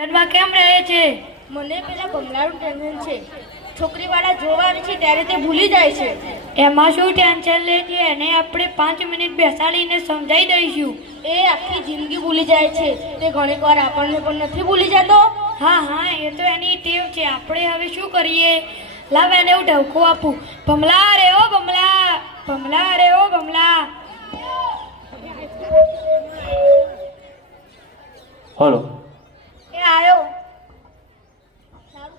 જન્મા કેમ રહે છે? મને પેલા બંગલાનું ટેન્શન છે. છોકરીવાળા જોવા આવે છે ત્યારે તે ભૂલી જાય છે. એમાં શું ટેન્શન લે છે? એને આપણે 5 મિનિટ બેસાડીને સમજાવી દઈશું. એ આખી જિંદગી ભૂલી જાય છે. તે ઘણીક વાર આપણને પણ નથી ભૂલી જતો. હા, એ તો એની ટેવ છે. આપણે હવે શું કરીએ? લાવ એને હું ઢવકો આપું. ભમલા રે ઓ ભમલા, ભમલા રે ઓ ભમલા. હલો. એ આવ્યો. સારું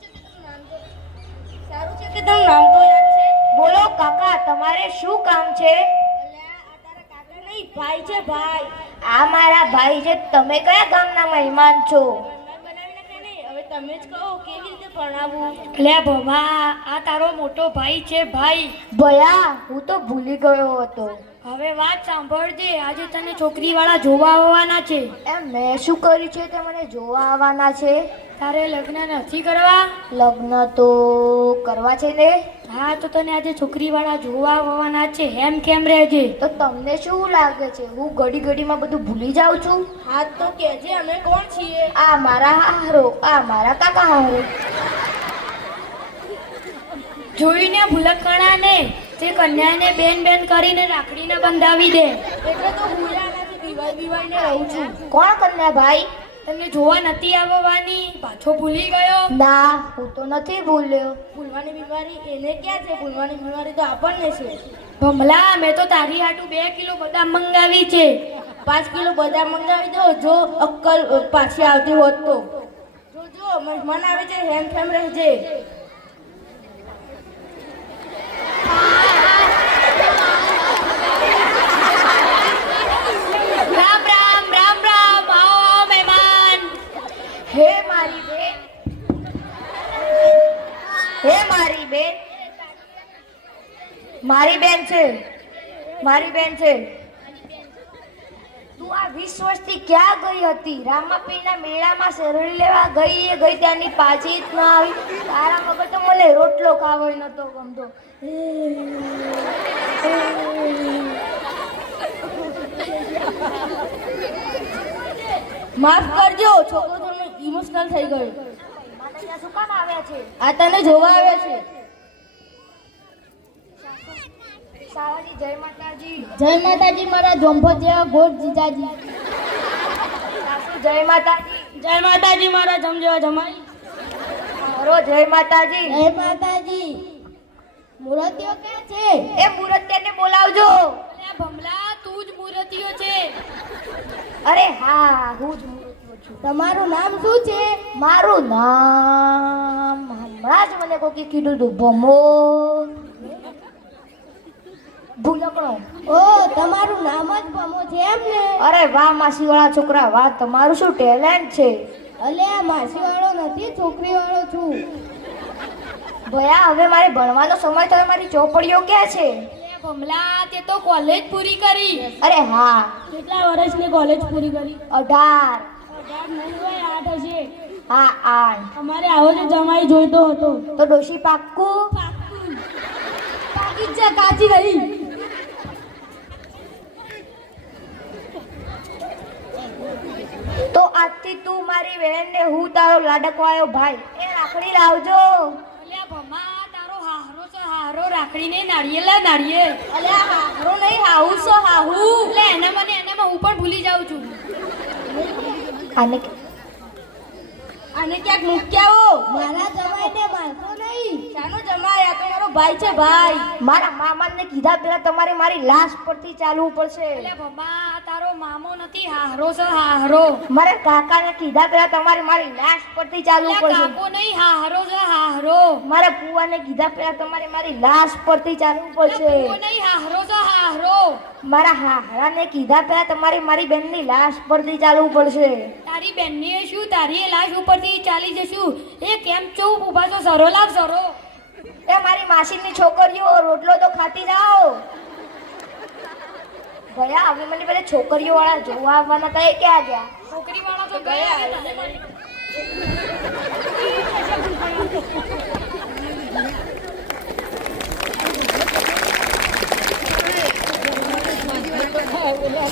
છે કે તારું નામ તો યાદ છે. બોલો કાકા, તમારે શું કામ છે? અલ્યા આ તારા કાકા નહીં, ભાઈ છે ભાઈ. આ મારા ભાઈ છે. તમે કયા ગામના મહેમાન છો? બનાવી નાખે નહીં. હવે તમે જ કહો કેવી રીતે ભણાવવું. લે ભમા, આ તારો મોટો ભાઈ છે ભાઈ. ભયા, હું તો ભૂલી ગયો હતો. હવે વાત સાંભળજે. આજે તને છોકરીવાળા જોવા આવવાના છે. એમ મેં શું કર્યું છે તે મને જોવા આવવાના છે? તારે લગ્ન નથી કરવા? લગ્ન તો કરવા છે ને. હા, તો તને આજે છોકરીવાળા જોવા આવવાના છે. એમ કેમ રહેજે. તો તમને શું લાગે છે હું ઘડી ઘડીમાં બધું ભૂલી જાઉં છું? હા તો કહેજે અમે કોણ છીએ. આ મારા હારો, આ મારા કાકા હારો. જોઈને ભૂલકણાને તે કન્યાને બેન બેન કરીને રાખડીને બંધાવી દે. એટલે તો ભૂલ્યા નથી. દિવાળીને રહું છું. કોણ કન્યા ભાઈ? તમને જોવા નથી આવવાની? પાછો ભૂલી ગયો? ના, હું તો નથી ભૂલ્યો. ભૂલવાની બીમારી એને ક્યાં છે? ભૂલવાની બીમારી તો આપણને છે. ભમલા, મેં તો તારી હાટુ 2 કિલો બદામ મંગાવી છે. 5 કિલો બદામ મંગાવી દો. જો અક્કલ પાછી આવતી હોત તો. જો મહેમાન આવે છે હેમ ખેમ રહેજે. રામ રામ રામ રામ. આવો મહેમાન. હે મારી બેન, હે મારી બેન, મારી બેન છે, મારી બેન છે. તું આ 20 વર્ષથી ક્યાં ગઈ હતી? રામાપીરના મેળામાં શેરડી લેવા ગઈ ત્યાંની પાછી જ ના આવી. તારા વગર તો મને રોટલો ખાવો નતો ગમતો. માફ કરજો, છોકરો થોડો ઇમોશનલ થઈ ગયો. માતા શું કામ આવ્યા છે? આ તને જોવા આવ્યા છે. સાવાજી, જય માતાજી. જય માતાજી મારા જોંભો જેવા ગોળ જીજાજી. સાસુ, જય માતાજી. જય માતાજી મારા જમ જેવા જમાઈ. હરો, જય માતાજી. જય માતાજી. મૂર્તિઓ ક્યાં છે? એ મૂર્તિને બોલાવજો. અલ્યા ભમલા, તું જ મૂર્તિઓ છે. અરે હા, હું જ મૂર્તિઓ છું. તમારું નામ શું છે? મારું નામ હમણાં જ મને કોકે કીધું તું, ભમો ભૂલકણો. ઓ, તમારું નામ જ ભમો છે એમ ને? અરે વાહ માસીવાળા છોકરા, વાહ, તમારું શું ટેલેન્ટ છે. અલ્યા માસી વાળો નથી, છોકરી વાળો છું. ભયા, હવે મારે ભણવાનો સમય થયો. મારી ચોપડીઓ ક્યાં છે? અલ્યા ભમલા, તે તો કોલેજ પૂરી કરી. અરે હા, કેટલા વર્ષની કોલેજ પૂરી કરી? 18. 18 નહીં હોય, 8 હશે. હા, 8. અમારે આવો જ જમાઈ જોઈતો હતો. તો ડોશી પાક્કું? પાકી જ જા, કાચી રહી. તો આજથી તું મારી બહેન ને હું તારો લાડકવાયો ભાઈ. એ રાખડી લાવજો. અલ્યા ભમા, તારો હારો છે હારો. રાખડીને નાળિયેલા નાળિયેર. અલ્યા હારો નહીં, હાહુ સો હાહુ. એટલે એનામાં હું પણ ભૂલી જાઉં છું. આને આને ક્યાંક મૂક્યા હો. મારા જમાઈને મારતો નહીં. શાનો જમાઈ? આ તો મારો ભાઈ છે ભાઈ. મારા મામાને કીધા પેલા તમારે મારી લાશ પરથી ચાલવું પડશે. અલ્યા ભમા, તારો મામો નથી, હારો છે હારો. મારા કાકાને કીધા પેલા તમારે મારી લાશ પરથી ચાલવું અલ્યા પડશે. કાકો નહીં, હારો છે હારો. મારા પુવાને કીધા પેલા તમારે મારી લાશ પરથી ચાલવું પડશે. કાકો નહીં, હારો છે હારો. મારા હાહરાને કીધા પેલા તમારે મારી બેનની લાશ પરથી ચાલવું પડશે. તારી બેનની શું, તારી લાશ ઉપરથી ચાલી જશું? એ કેમ ચૂપ ઊભા છો? સરો લાગ સરો. એ મારી માસીની છોકરીઓ, રોટલો તો ખાતી જાઓ. ભયા, હવે મને પેલા છોકરીઓ વાળા જોવા આવવાના હતા, એ ક્યાં ગયા? છોકરી વાળા તો ગયા. બોલો